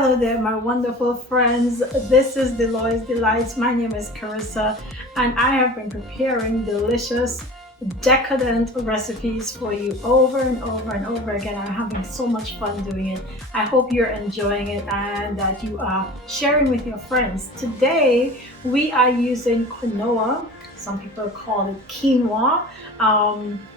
Hello there, my wonderful friends. This is Deloy's Delights. My name is Carissa, and I have been preparing delicious, decadent recipes for you over and over and over again. I'm having so much fun doing it. I hope you're enjoying it and that you are sharing with your friends. Today, we are using quinoa. Some people call it quinoa,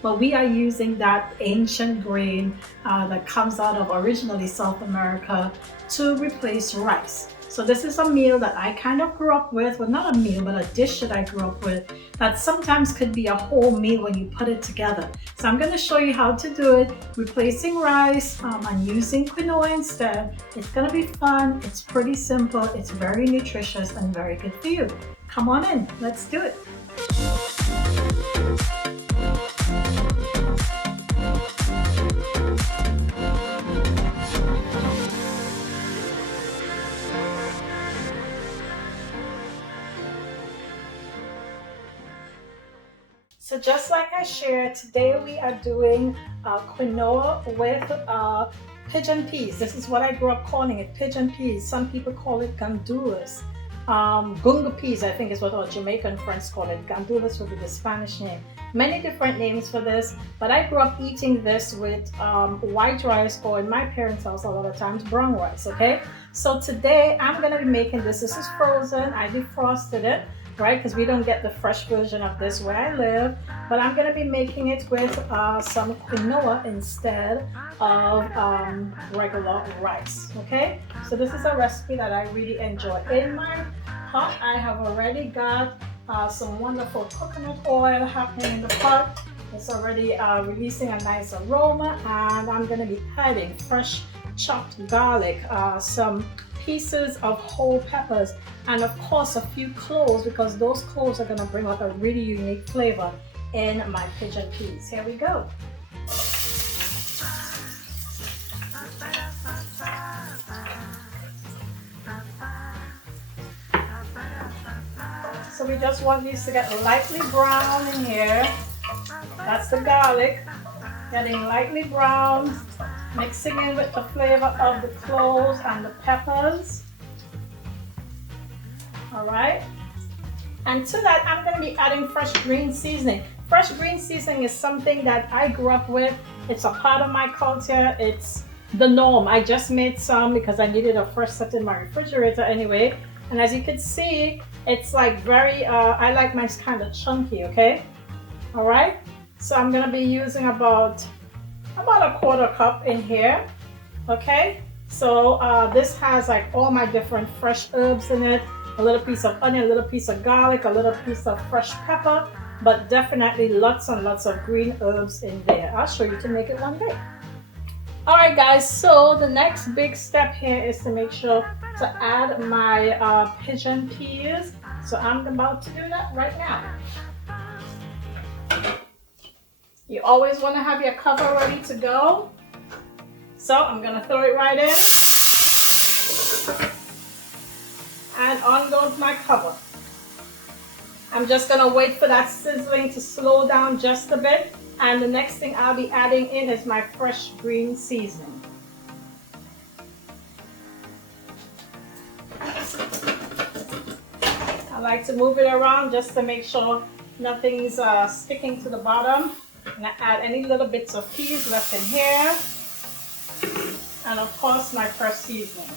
but we are using that ancient grain that comes out of originally South America to replace rice. So this is a meal that I kind of grew up with, well not a meal, but a dish that I grew up with that sometimes could be a whole meal when you put it together. So I'm going to show you how to do it, replacing rice and using quinoa instead. It's going to be fun, it's pretty simple, it's very nutritious and very good for you. Come on in, let's do it. So just like I shared, today we are doing quinoa with pigeon peas. This is what I grew up calling it, pigeon peas. Some people call it gandules. Gunga peas, I think is what our Jamaican friends call it. Gandules would be the Spanish name. Many different names for this, but I grew up eating this with white rice, or in my parents' house a lot of times brown rice, okay? So today I'm gonna be making this. This is frozen, I defrosted it, right? Because we don't get the fresh version of this where I live, but I'm gonna be making it with some quinoa instead of regular rice, okay? So this is a recipe that I really enjoy. In my pot, I have already got some wonderful coconut oil happening in the pot. It's already releasing a nice aroma, and I'm gonna be adding fresh chopped garlic, some pieces of whole peppers, and of course a few cloves, because those cloves are going to bring out a really unique flavor in my pigeon peas. Here we go. So we just want these to get lightly brown in here. That's the garlic, getting lightly brown, mixing in with the flavor of the cloves and the peppers. All right, and to that I'm going to be adding fresh green seasoning. Fresh green seasoning is something that I grew up with. It's a part of my culture. It's the norm. I just made some because I needed a fresh set in my refrigerator anyway. And as you can see, it's like very, I like mine kind of chunky, okay? All right, so I'm going to be using about a quarter cup in here, okay? So this has like all my different fresh herbs in it, a little piece of onion, a little piece of garlic, a little piece of fresh pepper, but definitely lots and lots of green herbs in there. I'll show you to make it one day. All right guys, so the next big step here is to make sure to add my pigeon peas. So I'm about to do that right now. You always want to have your cover ready to go. So I'm going to throw it right in. And on goes my cover. I'm just going to wait for that sizzling to slow down just a bit. And the next thing I'll be adding in is my fresh green seasoning. I like to move it around just to make sure nothing's sticking to the bottom. And I add any little bits of peas left in here, and of course my fresh seasoning.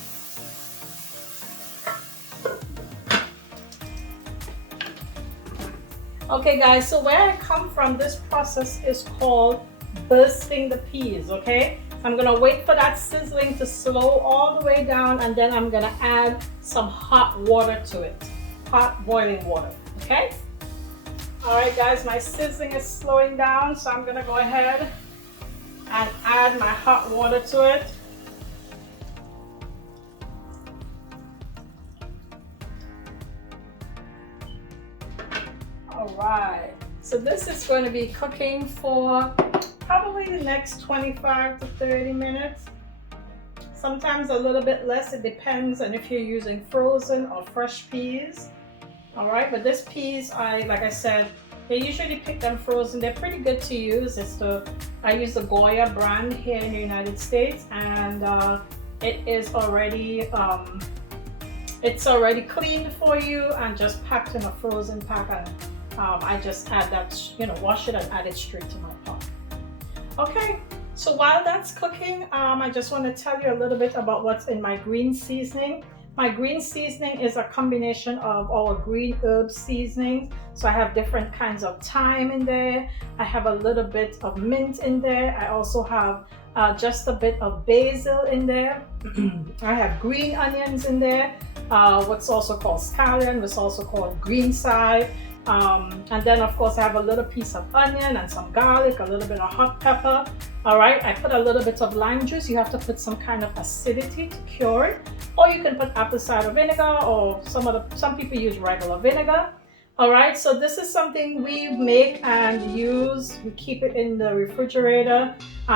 Okay guys, so where I come from, this process is called bursting the peas, okay? I'm gonna wait for that sizzling to slow all the way down, and then I'm gonna add some hot water to it, hot boiling water, okay? All right guys, my sizzling is slowing down, so I'm gonna go ahead and add my hot water to it. All right, so this is going to be cooking for probably the next 25 to 30 minutes. Sometimes a little bit less, it depends on if you're using frozen or fresh peas. All right, but this peas, like I said, they usually pick them frozen. They're pretty good to use. I use the Goya brand here in the United States, and it is already it's already cleaned for you and just packed in a frozen pack, and I just add that, you know, wash it and add it straight to my pot. Okay, so while that's cooking, I just want to tell you a little bit about what's in my green seasoning. My green seasoning is a combination of our green herb seasonings. So I have different kinds of thyme in there. I have a little bit of mint in there. I also have just a bit of basil in there. I have green onions in there. What's also called scallion, what's also called green side. And then of course I have a little piece of onion and some garlic, a little bit of hot pepper. All right, I put a little bit of lime juice. You have to put some kind of acidity to cure it, or you can put apple cider vinegar, or some people use regular vinegar. All right, so this is something we make and use. We keep it in the refrigerator.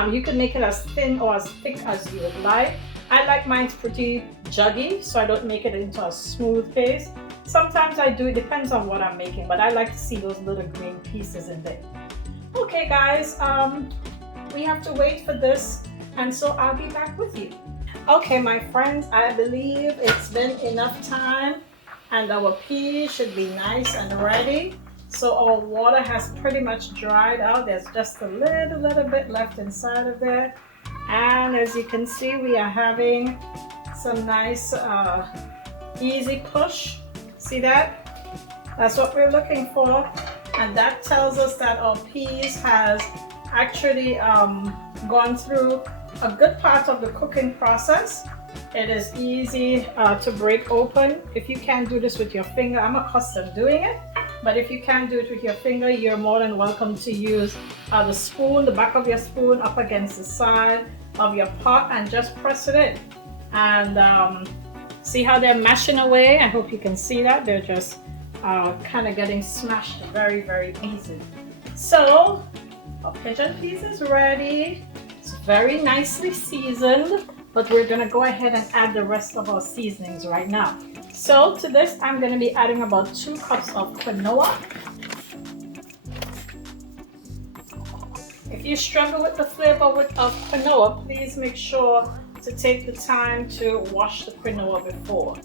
You can make it as thin or as thick as you would like. I like mine pretty juggy, so I don't make it into a smooth paste. Sometimes I do, it depends on what I'm making, but I like to see those little green pieces in there. Okay guys, we have to wait for this, and so I'll be back with you. Okay my friends, I believe it's been enough time and our peas should be nice and ready. So our water has pretty much dried out. There's just a little bit left inside of there. And as you can see, we are having some nice easy push. See that? That's what we're looking for. And that tells us that our peas has actually gone through a good part of the cooking process. It is easy to break open. If you can't do this with your finger, I'm accustomed doing it. But if you can't do it with your finger, you're more than welcome to use the spoon, the back of your spoon up against the side of your pot, and just press it in. And see how they're mashing away? I hope you can see that. They're just kind of getting smashed very, very easy. So our pigeon peas is ready. It's very nicely seasoned, but we're gonna go ahead and add the rest of our seasonings right now. So to this, I'm gonna be adding about 2 cups of quinoa. If you struggle with the flavor of quinoa, please make sure to take the time to wash the quinoa before.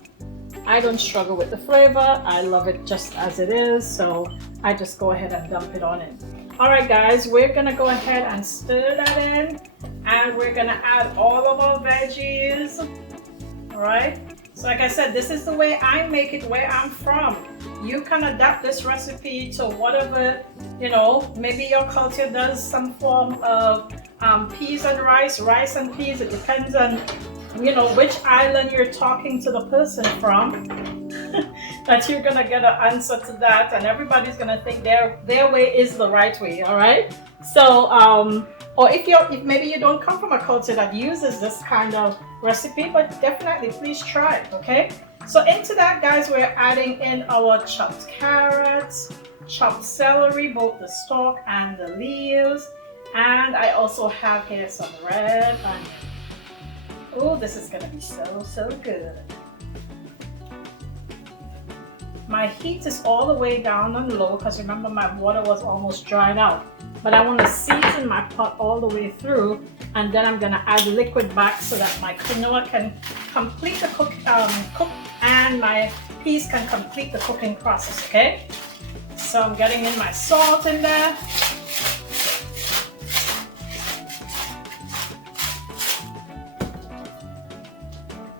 I don't struggle with the flavor. I love it just as it is, so I just go ahead and dump it on in. All right guys, we're gonna go ahead and stir that in, and we're gonna add all of our veggies. All right, so like I said, this is the way I make it where I'm from. You can adapt this recipe to whatever, you know, maybe your culture does some form of peas and rice and peas. It depends on, you know, which island you're talking to the person from. That you're gonna get an answer to that, and everybody's gonna think their way is the right way. All right, so or if maybe you don't come from a culture that uses this kind of recipe, but definitely please try it. Okay, so into that guys, we're adding in our chopped carrots, chopped celery, both the stalk and the leaves, and I also have here some red onion. Oh, this is gonna be so good. My heat is all the way down on low because remember my water was almost dried out. But I want to season my pot all the way through, and then I'm going to add liquid back so that my quinoa can complete the cook and my peas can complete the cooking process, okay? So I'm getting in my salt in there.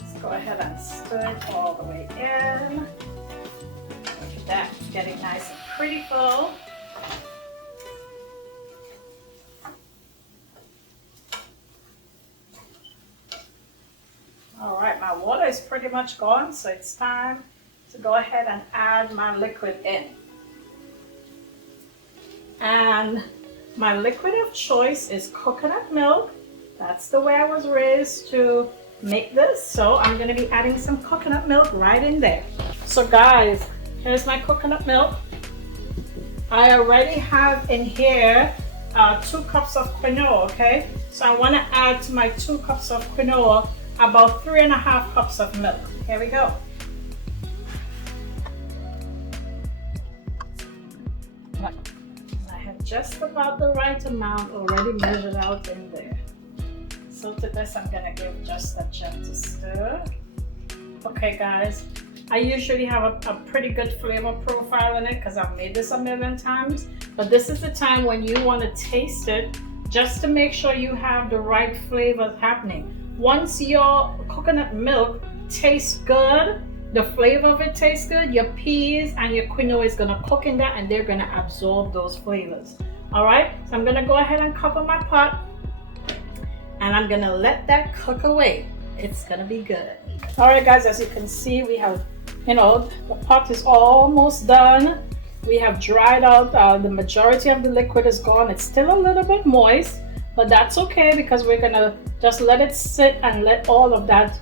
Let's go ahead and stir it all the way in. That's getting nice and pretty full. All right, my water is pretty much gone, so it's time to go ahead and add my liquid in. And my liquid of choice is coconut milk. That's the way I was raised to make this, so I'm going to be adding some coconut milk right in there. So guys, here's my coconut milk. I already have in here 2 cups of quinoa, okay? So I want to add to my 2 cups of quinoa about 3.5 cups of milk. Here we go. I have just about the right amount already measured out in there. So to this, I'm gonna give just a gentle stir. Okay guys, I usually have a pretty good flavor profile in it because I've made this a million times, but this is the time when you want to taste it just to make sure you have the right flavors happening. Once your coconut milk tastes good, the flavor of it tastes good, your peas and your quinoa is going to cook in that and they're going to absorb those flavors. All right, so I'm going to go ahead and cover my pot and I'm going to let that cook away. It's going to be good. All right guys, as you can see, we have, the pot is almost done. We have dried out, the majority of the liquid is gone. It's still a little bit moist, but that's okay because we're gonna just let it sit and let all of that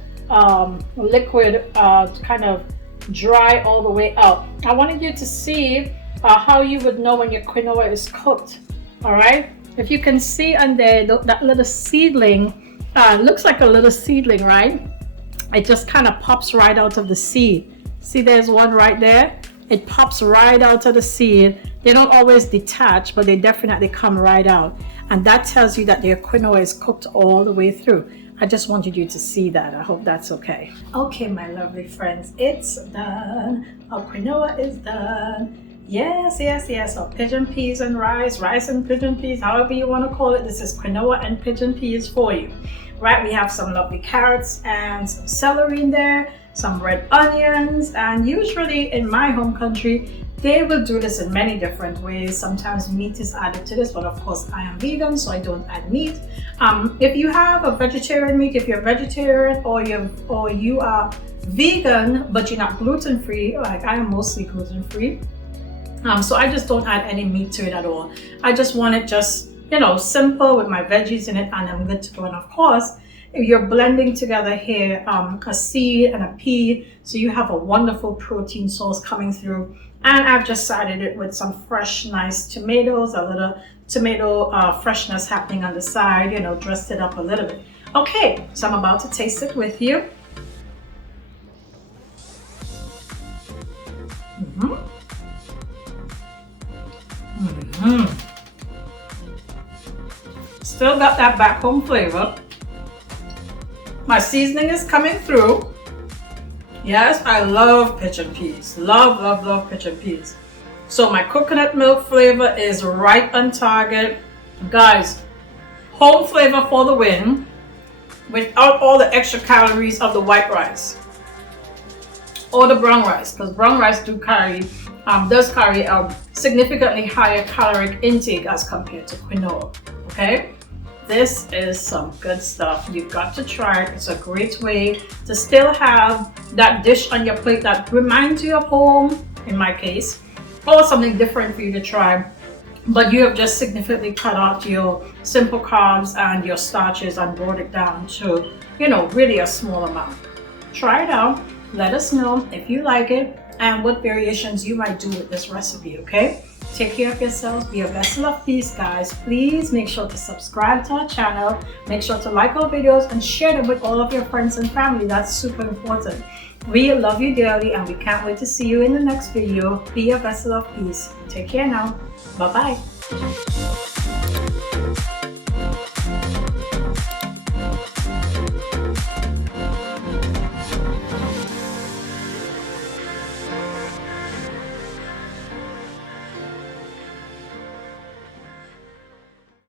liquid kind of dry all the way out. I wanted you to see how you would know when your quinoa is cooked. All right, if you can see under that little seedling, looks like a little seedling, right? It just kind of pops right out of the seed. See, there's one right there. It pops right out of the seed. They don't always detach, but they definitely come right out. And that tells you that your quinoa is cooked all the way through. I just wanted you to see that. I hope that's okay. Okay, my lovely friends, it's done. Our quinoa is done. Yes, yes, yes. Our pigeon peas and rice and pigeon peas, however you want to call it. This is quinoa and pigeon peas for you. Right, we have some lovely carrots and some celery in there, some red onions, and usually in my home country, they will do this in many different ways. Sometimes meat is added to this, but of course I am vegan, so I don't add meat. If you have a vegetarian meat, if you're vegetarian or you are vegan, but you're not gluten-free, like I am mostly gluten-free, so I just don't add any meat to it at all. I just want it just simple with my veggies in it and I'm good to go. And of course, if you're blending together here a seed and a pea, so you have a wonderful protein source coming through. And I've just sided it with some fresh, nice tomatoes, a little tomato freshness happening on the side, dressed it up a little bit. Okay, so I'm about to taste it with you. Still got that back home flavor. My seasoning is coming through. Yes, I love pigeon peas. Love, love, love pigeon peas. So my coconut milk flavor is right on target. Guys, home flavor for the win without all the extra calories of the white rice or the brown rice, because brown rice does carry a significantly higher caloric intake as compared to quinoa. Okay, this is some good stuff. You've got to try it. It's a great way to still have that dish on your plate that reminds you of home, in my case, or something different for you to try, but you have just significantly cut out your simple carbs and your starches and brought it down to really a small amount. Try it out. Let us know if you like it and what variations you might do with this recipe. Okay, take care of yourselves. Be a vessel of peace, guys. Please make sure to subscribe to our channel. Make sure to like our videos and share them with all of your friends and family. That's super important. We love you dearly and we can't wait to see you in the next video. Be a vessel of peace. Take care now. Bye-bye.